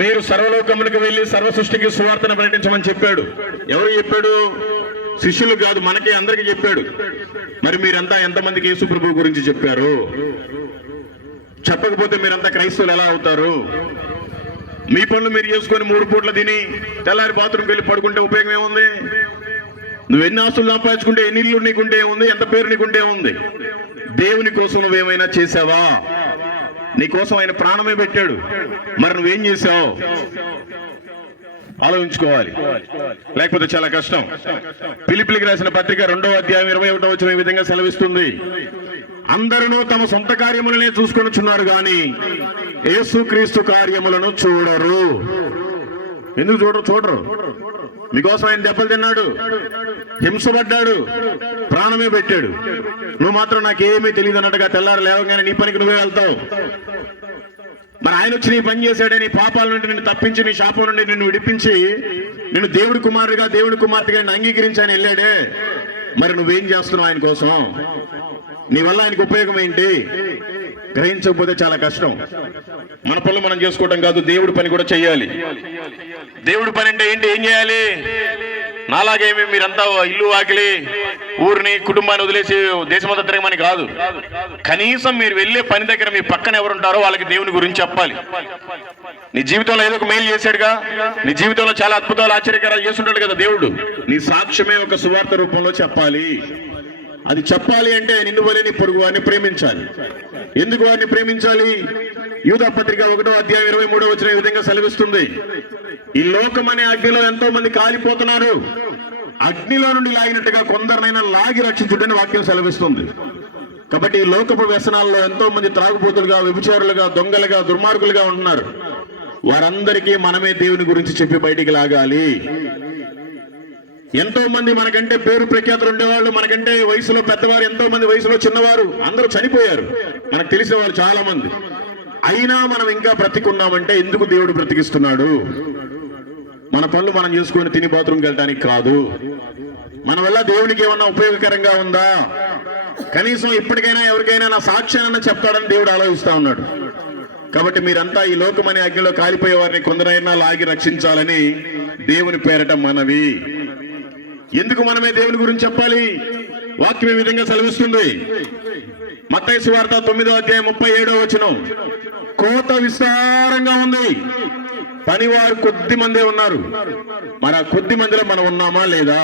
మీరు సర్వలోకమునికి వెళ్ళి సర్వ సృష్టికి సువార్తను ప్రకటించమని చెప్పాడు. ఎవరు చెప్పాడు? శిష్యులు కాదు, మనకి అందరికి చెప్పాడు. మరి మీరంతా ఎంతమందికి యేసు ప్రభు గురించి చెప్పారు? చెప్పకపోతే మీరంతా క్రైస్తవులు ఎలా అవుతారు? మీ పనులు మీరు చేసుకొని 3 పూట్ల తిని తెల్లారి బాత్రూమ్కి వెళ్ళి పడుకుంటే ఉపయోగం ఏముంది? నువ్వు ఎన్ని ఆస్తులు సంపాదించుకుంటే, ఎన్ని ఇల్లు నీకుంటే ఏముంది? ఎంత పేరు నీకుంటే ఏముంది? దేవుని కోసం నువ్వేమైనా చేసావా? నీ కోసం ఆయన ప్రాణమే పెట్టాడు. మరి నువ్వేం చేసావు? ఆలోచించుకోవాలి, లేకపోతే చాలా కష్టం. ఫిలిప్పీయులకు రాసిన పత్రిక 2వ అధ్యాయం 21వ వచనం ఈ విధంగా సెలవిస్తుంది. అందరూ తమ సొంత కార్యములనే చూసుకొనుచున్నారు గాని యేసుక్రీస్తు కార్యములను చూడరు. ఎందుకు చూడరు? మీకోసం ఆయన దెబ్బలు తిన్నాడు, హింసపడ్డాడు, ప్రాణమే పెట్టాడు. నువ్వు మాత్రం నాకేమీ తెలియదు అన్నట్టుగా తెల్లారు లేవగానే నీ పనికి నువ్వే వెళ్తావు. మరి ఆయన వచ్చి నీ పని చేశాడే, నీ పాపాల నుండి నిన్ను తప్పించి, నీ శాపం నుండి నిన్ను విడిపించి, నిన్ను దేవుడి కుమారుడిగా దేవుడి కుమార్తెగా నిన్ను అంగీకరించి ఆయన వెళ్ళాడే. మరి నువ్వేం చేస్తున్నావు ఆయన కోసం? నీ వల్ల ఆయనకు ఉపయోగం ఏంటి? గ్రహించకపోతే చాలా కష్టం. మన పనులు మనం చేసుకోవడం కాదు, దేవుడి పని కూడా చెయ్యాలి. దేవుడి పని అంటే ఏంటి? ఏం చేయాలి? నాలాగేమి మీరంతా ఇల్లు వాకిలి ఊరిని కుటుంబాన్ని వదిలేసి దేశమంతా తిరగమని కాదు. కనీసం మీరు వెళ్ళే పని దగ్గర మీ పక్కన ఎవరుంటారో వాళ్ళకి దేవుని గురించి చెప్పాలి. నీ జీవితంలో ఏదో ఒక మేలు చేశాడుగా, నీ జీవితంలో చాలా అద్భుతాలు ఆశ్చర్యకరాలు చేస్తుంటాడు కదా దేవుడు. నీ సాక్ష్యమే ఒక సువార్త రూపంలో చెప్పాలి. అది చెప్పాలి అంటే నిన్ను వలె నీ పొరుగు వారిని ప్రేమించాలి. ఎందుకు వారిని ప్రేమించాలి? యూదా పత్రిక 1వ అధ్యాయం 23వ వచనం ఈ విధంగా సెలవిస్తుంది. ఈ లోకం అనే అగ్నిలో ఎంతో మంది కాలిపోతున్నారు, అగ్నిలో నుండి లాగినట్టుగా కొందరినైనా లాగి రక్షించుటని వాక్యం సెలవిస్తుంది. కాబట్టి ఈ లోకపు వ్యసనాల్లో ఎంతో మంది త్రాగుబోతులుగా, వ్యభిచారులుగా, దొంగలుగా, దుర్మార్గులుగా ఉంటున్నారు. వారందరికీ మనమే దేవుని గురించి చెప్పి బయటికి లాగాలి. ఎంతో మంది మనకంటే పేరు ప్రఖ్యాతులు ఉండేవాళ్ళు, మనకంటే వయసులో పెద్దవారు, ఎంతో మంది వయసులో చిన్నవారు అందరూ చనిపోయారు, మనకు తెలిసిన వాళ్ళు చాలా మంది. అయినా మనం ఇంకా బ్రతికున్నామంటే ఎందుకు దేవుడు బ్రతికిస్తున్నాడు? మన పనులు మనం చేసుకొని తిని బాత్రూమ్కి వెళ్ళడానికి కాదు. మన వల్ల దేవునికి ఏమన్నా ఉపయోగకరంగా ఉందా? కనీసం ఇప్పటికైనా ఎవరికైనా నా సాక్ష్యాన్ని చెప్తాడని దేవుడు ఆలోచిస్తా ఉన్నాడు. కాబట్టి మీరంతా ఈ లోకం అనే అగ్నిలో కాలిపోయే వారిని కొందరైనా లాగి రక్షించాలని దేవుని పేరట మనవి. ఎందుకు మనమే దేవుని గురించి చెప్పాలి? వాక్యం ఈ విధంగా సెలవిస్తుంది. మత్తయి సువార్త 9వ అధ్యాయం 37వ వచనం. కోత విస్తారంగా ఉంది, పనివారు కొద్ది మందే ఉన్నారు. మరి ఆ కొద్ది మందిలో మనం ఉన్నామా లేదా?